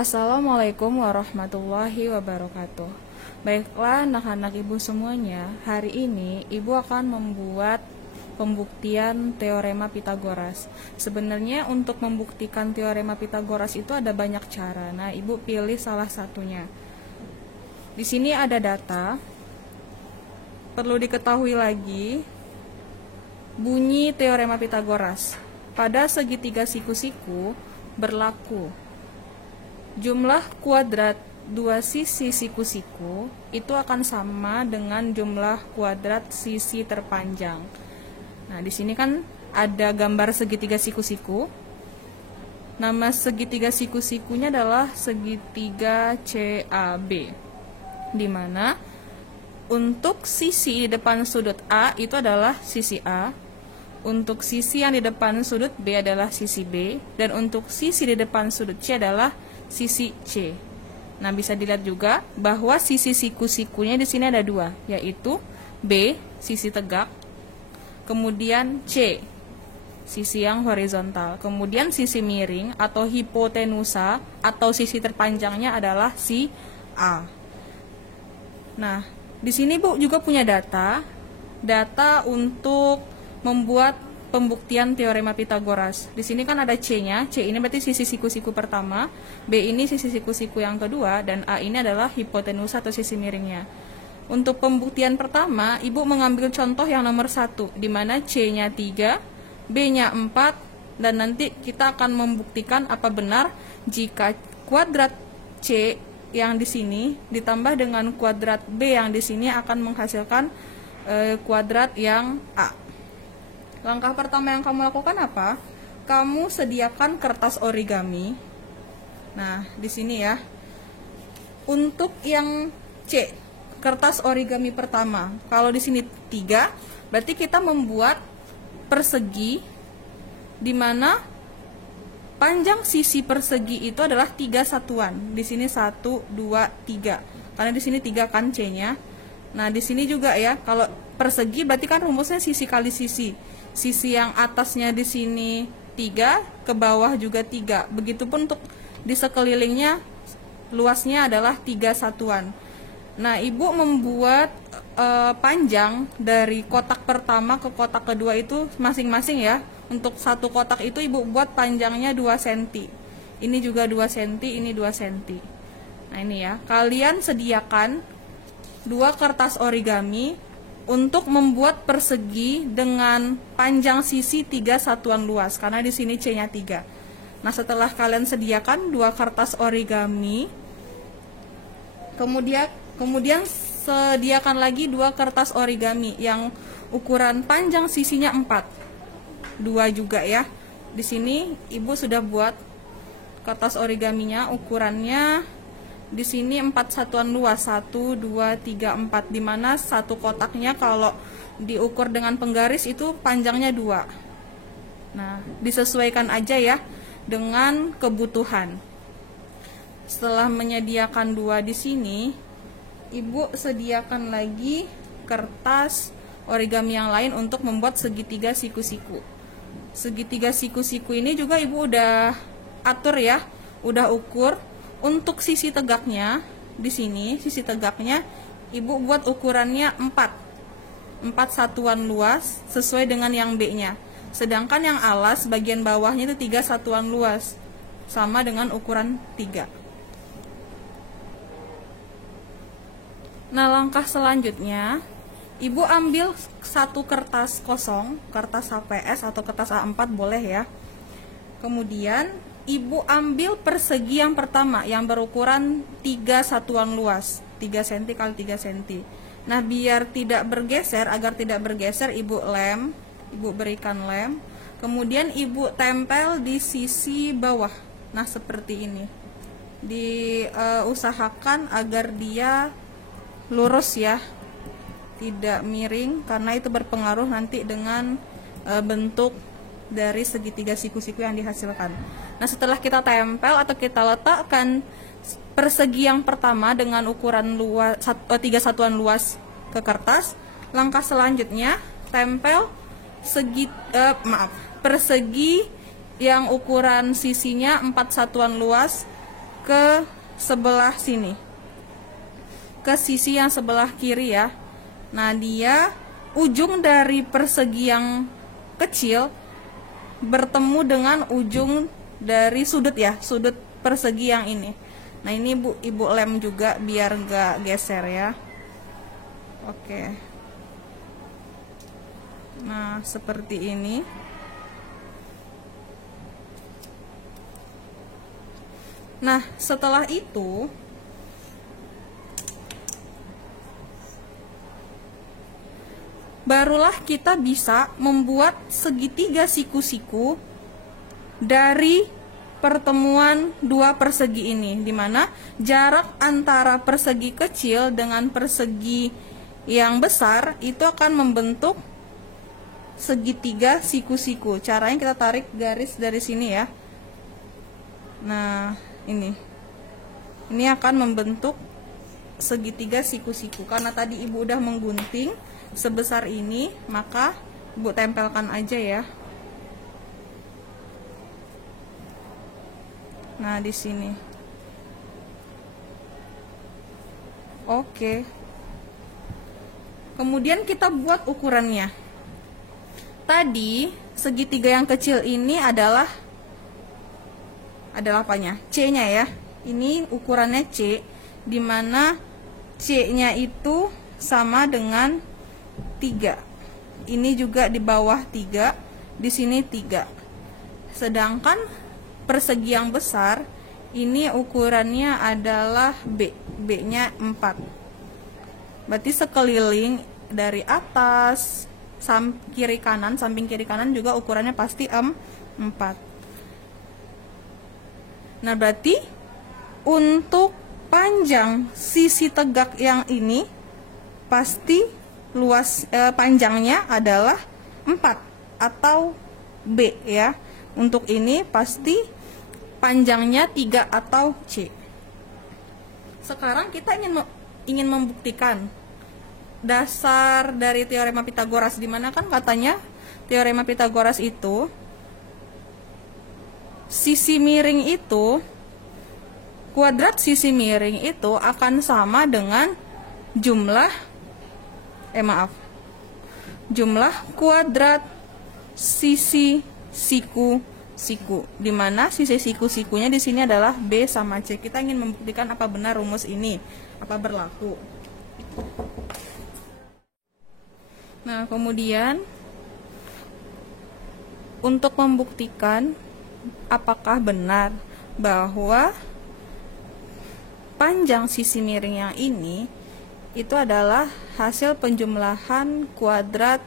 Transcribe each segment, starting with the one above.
Assalamualaikum warahmatullahi wabarakatuh. Baiklah anak-anak ibu semuanya, hari ini ibu akan membuat pembuktian teorema Pitagoras. Sebenarnya untuk membuktikan teorema Pitagoras itu ada banyak cara. Nah, ibu pilih salah satunya. Di sini ada data. Perlu diketahui lagi bunyi teorema Pitagoras. Pada segitiga siku-siku berlaku jumlah kuadrat dua sisi siku-siku itu akan sama dengan jumlah kuadrat sisi terpanjang. Nah, di sini kan ada gambar segitiga siku-siku. Nama segitiga siku-sikunya adalah segitiga CAB, di mana untuk sisi di depan sudut A itu adalah sisi A, untuk sisi yang di depan sudut B adalah sisi B, dan untuk sisi di depan sudut C adalah sisi C. Nah, bisa dilihat juga bahwa sisi siku-sikunya di sini ada dua, yaitu B, sisi tegak, kemudian C, sisi yang horizontal. Kemudian sisi miring atau hipotenusa atau sisi terpanjangnya adalah si A. Nah, di sini Bu juga punya data untuk membuat pembuktian teorema Pitagoras. Di sini kan ada C-nya. C ini berarti sisi siku-siku pertama, B ini sisi siku-siku yang kedua, dan A ini adalah hipotenusa atau sisi miringnya. Untuk pembuktian pertama, Ibu mengambil contoh yang nomor 1, di mana C-nya 3, B-nya 4, dan nanti kita akan membuktikan apa benar jika kuadrat C yang di sini ditambah dengan kuadrat B yang di sini akan menghasilkan kuadrat yang A. Langkah pertama yang kamu lakukan apa? Kamu sediakan kertas origami. Nah, di sini ya. Untuk yang C, kertas origami pertama. Kalau di sini 3, berarti kita membuat persegi di mana panjang sisi persegi itu adalah 3 satuan. Di sini 1, 2, 3. Karena di sini 3 kan C-nya. Nah, di sini juga ya, kalau persegi berarti kan rumusnya sisi kali sisi. Sisi yang atasnya di sini 3, ke bawah juga 3. Begitupun untuk di sekelilingnya luasnya adalah 3 satuan. Nah, Ibu membuat panjang dari kotak pertama ke kotak kedua itu masing-masing ya. Untuk satu kotak itu Ibu buat panjangnya 2 cm. Ini juga 2 cm, ini 2 cm. Nah, ini ya. Kalian sediakan 2 kertas origami untuk membuat persegi dengan panjang sisi 3 satuan luas, karena di sini C-nya 3. Nah, setelah kalian sediakan 2 kertas origami, kemudian sediakan lagi 2 kertas origami yang ukuran panjang sisinya 4. 2 juga ya. Di sini Ibu sudah buat kertas origaminya, ukurannya di sini 4 satuan luas, 1, 2, 3, 4, di mana satu kotaknya kalau diukur dengan penggaris itu panjangnya 2. Nah, disesuaikan aja ya dengan kebutuhan. Setelah menyediakan 2 di sini, Ibu sediakan lagi kertas origami yang lain untuk membuat segitiga siku-siku. Segitiga siku-siku ini juga Ibu udah atur ya, udah ukur. Untuk sisi tegaknya, di sini sisi tegaknya Ibu buat ukurannya 4 satuan luas sesuai dengan yang B-nya. Sedangkan yang alas bagian bawahnya itu 3 satuan luas, sama dengan ukuran 3. Nah, langkah selanjutnya Ibu ambil satu kertas kosong, kertas HPS atau kertas A4 boleh ya. Kemudian Ibu ambil persegi yang pertama yang berukuran 3 satuan luas, 3 cm kali 3 cm. Nah, biar tidak bergeser, agar tidak bergeser, Ibu berikan lem. Kemudian Ibu tempel di sisi bawah. Nah, seperti ini. Diusahakan agar dia lurus ya, tidak miring, karena itu berpengaruh nanti dengan bentuk dari segitiga siku-siku yang dihasilkan. Nah, setelah kita tempel atau kita letakkan persegi yang pertama dengan ukuran luas 3 satuan luas ke kertas, langkah selanjutnya tempel persegi yang ukuran sisinya 4 satuan luas ke sebelah sini, ke sisi yang sebelah kiri ya. Nah, dia ujung dari persegi yang kecil bertemu dengan ujung dari sudut ya, sudut persegi yang ini. Nah, ini ibu lem juga biar nggak geser ya. Oke. Nah, seperti ini. Nah, setelah itu barulah kita bisa membuat segitiga siku-siku dari pertemuan dua persegi ini, di mana jarak antara persegi kecil dengan persegi yang besar itu akan membentuk segitiga siku-siku. Caranya kita tarik garis dari sini ya. Nah, ini akan membentuk segitiga siku-siku. Karena tadi ibu udah menggunting sebesar ini, maka ibu tempelkan aja ya. Nah, di sini. Oke. Kemudian kita buat ukurannya. Tadi segitiga yang kecil ini adalah apanya? C-nya ya. Ini ukurannya C, di mana C-nya itu sama dengan 3. Ini juga di bawah 3, di sini 3. Sedangkan persegi yang besar ini ukurannya adalah B. B-nya 4. Berarti sekeliling dari atas samping kiri kanan juga ukurannya pasti 4. Nah, berarti untuk panjang sisi tegak yang ini pasti panjangnya adalah 4 atau B ya. Untuk ini pasti panjangnya 3 atau C. Sekarang kita ingin membuktikan dasar dari teorema Pitagoras, di mana kan katanya teorema Pitagoras itu kuadrat sisi miring itu akan sama dengan jumlah kuadrat sisi siku-siku, di mana sisi siku-sikunya di sini adalah B sama C. Kita ingin membuktikan apa benar rumus ini, apa berlaku. Nah, kemudian untuk membuktikan apakah benar bahwa panjang sisi miring yang ini itu adalah hasil penjumlahan kuadrat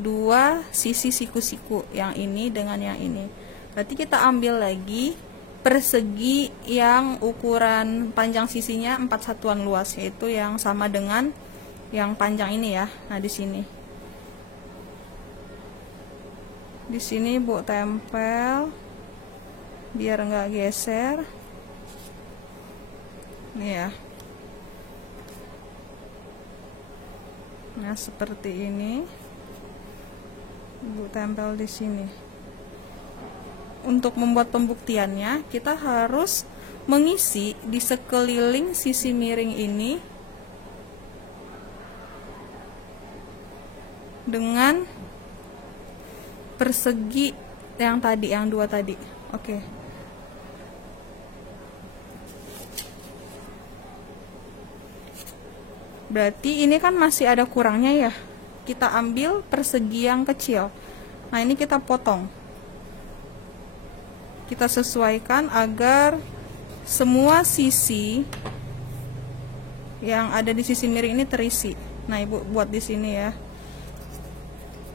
dua sisi siku-siku, yang ini dengan yang ini. Berarti kita ambil lagi persegi yang ukuran panjang sisinya 4 satuan luas, yaitu yang sama dengan yang panjang ini ya. Nah, di sini Bu tempel biar nggak geser. Nih ya. Nah, seperti ini. Ibu tempel di sini. Untuk membuat pembuktiannya, kita harus mengisi di sekeliling sisi miring ini dengan persegi yang tadi, yang 2 tadi. Oke. Berarti ini kan masih ada kurangnya ya. Kita ambil persegi yang kecil. Nah, ini kita potong. Kita sesuaikan agar semua sisi yang ada di sisi miring ini terisi. Nah, Ibu buat di sini ya.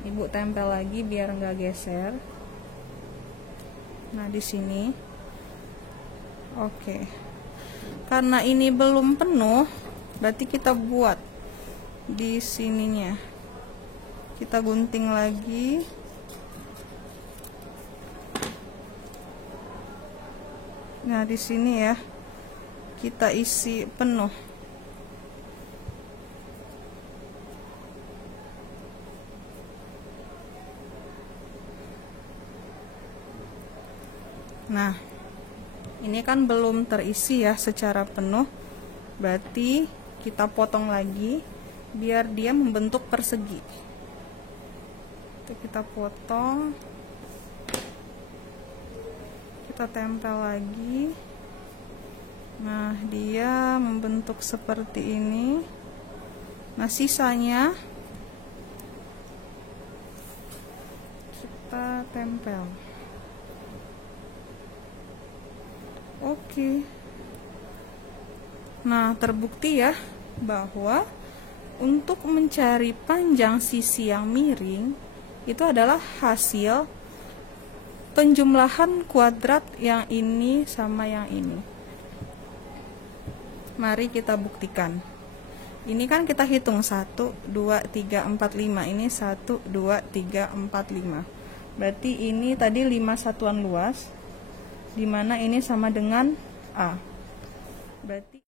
Ibu tempel lagi biar nggak geser. Nah, di sini. Oke. Karena ini belum penuh, berarti kita buat di sininya. Kita gunting lagi. Nah, di sini ya. Kita isi penuh. Nah, Ini kan belum terisi ya secara penuh, berarti kita potong lagi biar dia membentuk persegi. Itu kita potong, kita tempel lagi. Nah, dia membentuk seperti ini. Nah, sisanya kita tempel. Oke. Nah, terbukti ya bahwa untuk mencari panjang sisi yang miring itu adalah hasil penjumlahan kuadrat yang ini sama yang ini. Mari kita buktikan. Ini kan kita hitung 1, 2, 3, 4, 5. Ini 1, 2, 3, 4, 5. Berarti ini tadi 5 satuan luas, dimana ini sama dengan A. Berarti,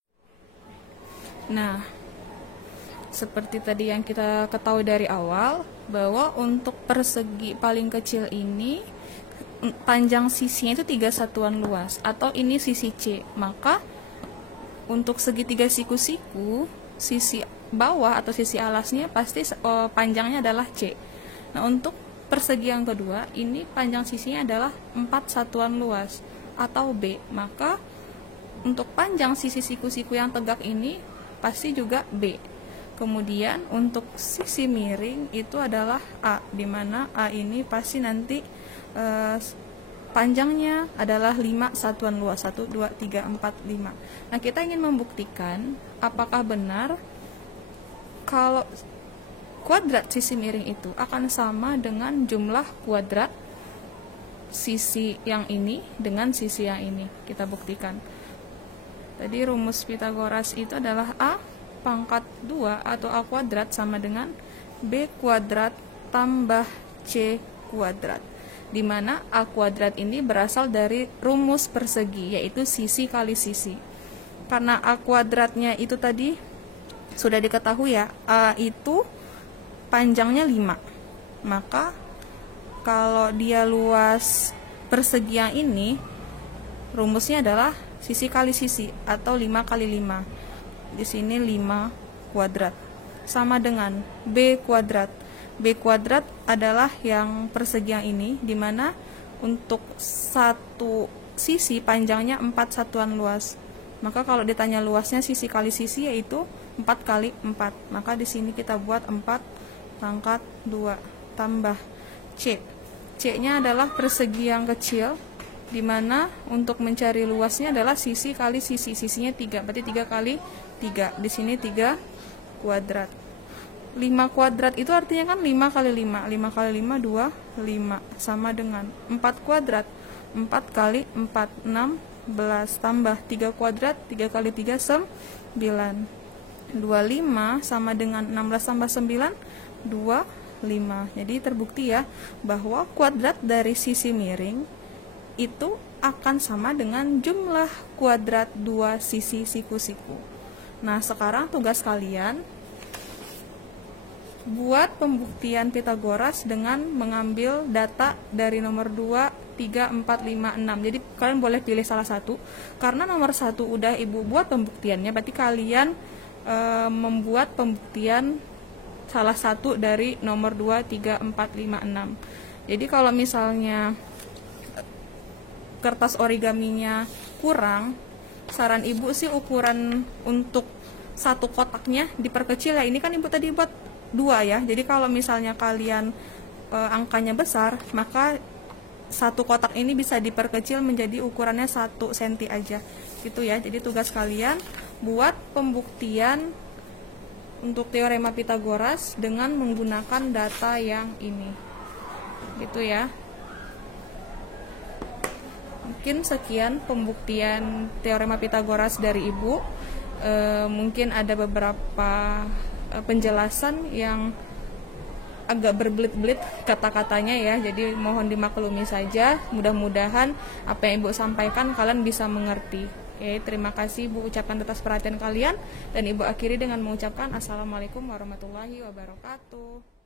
nah, seperti tadi yang kita ketahui dari awal, bahwa untuk persegi paling kecil ini panjang sisinya itu 3 satuan luas, atau ini sisi C. Maka untuk segitiga siku-siku, sisi bawah atau sisi alasnya pasti panjangnya adalah C. Nah, untuk persegi yang kedua, ini panjang sisinya adalah 4 satuan luas atau B. Maka untuk panjang sisi siku-siku yang tegak ini pasti juga B. Kemudian untuk sisi miring itu adalah A, di mana A ini pasti nanti panjangnya adalah 5 satuan luas, 1, 2, 3, 4, 5. Nah, kita ingin membuktikan apakah benar kalau kuadrat sisi miring itu akan sama dengan jumlah kuadrat sisi yang ini dengan sisi yang ini. Kita buktikan. Tadi rumus Pitagoras itu adalah A pangkat 2 atau A kuadrat sama dengan B kuadrat tambah C kuadrat, di mana A kuadrat ini berasal dari rumus persegi, yaitu sisi kali sisi. Karena A kuadratnya itu tadi sudah diketahui ya, A itu panjangnya 5. Maka kalau dia luas persegi yang ini, rumusnya adalah sisi kali sisi atau 5 kali 5. Di sini 5 kuadrat sama dengan B kuadrat. B kuadrat adalah yang persegi yang ini, di mana untuk satu sisi panjangnya 4 satuan luas. Maka kalau ditanya luasnya sisi kali sisi, yaitu 4 kali 4. Maka di sini kita buat 4 pangkat 2 tambah C. C-nya adalah persegi yang kecil, di mana untuk mencari luasnya adalah sisi kali sisi. Sisinya 3, berarti 3 kali 3. Di sini 3 kuadrat. 5 kuadrat itu artinya kan 5 kali 5. 5 kali 5, 25. Sama dengan 4 kuadrat. 4 kali 4, 16. Tambah 3 kuadrat, 3 kali 3, 9. 25 sama dengan 16 tambah 9, 25. Jadi terbukti ya, bahwa kuadrat dari sisi miring itu akan sama dengan jumlah kuadrat 2 sisi siku-siku. Nah, sekarang tugas kalian buat pembuktian Pitagoras dengan mengambil data dari nomor 2, 3, 4, 5, 6. Jadi kalian boleh pilih salah satu. Karena nomor 1 udah Ibu buat pembuktiannya, berarti kalian membuat pembuktian salah satu dari nomor 2, 3, 4, 5, 6. Jadi kalau misalnya kertas origaminya kurang, saran Ibu sih ukuran untuk satu kotaknya diperkecil ya. Ini kan Ibu tadi buat 2 ya. Jadi kalau misalnya kalian angkanya besar, maka satu kotak ini bisa diperkecil menjadi ukurannya 1 cm aja. Gitu ya. Jadi tugas kalian buat pembuktian untuk teorema Pitagoras dengan menggunakan data yang ini. Gitu ya. Mungkin sekian pembuktian teorema Pitagoras dari Ibu. Mungkin ada beberapa penjelasan yang agak berbelit-belit kata-katanya ya, jadi mohon dimaklumi saja. Mudah-mudahan apa yang Ibu sampaikan kalian bisa mengerti. Oke, terima kasih Ibu ucapkan atas perhatian kalian, dan Ibu akhiri dengan mengucapkan Assalamualaikum warahmatullahi wabarakatuh.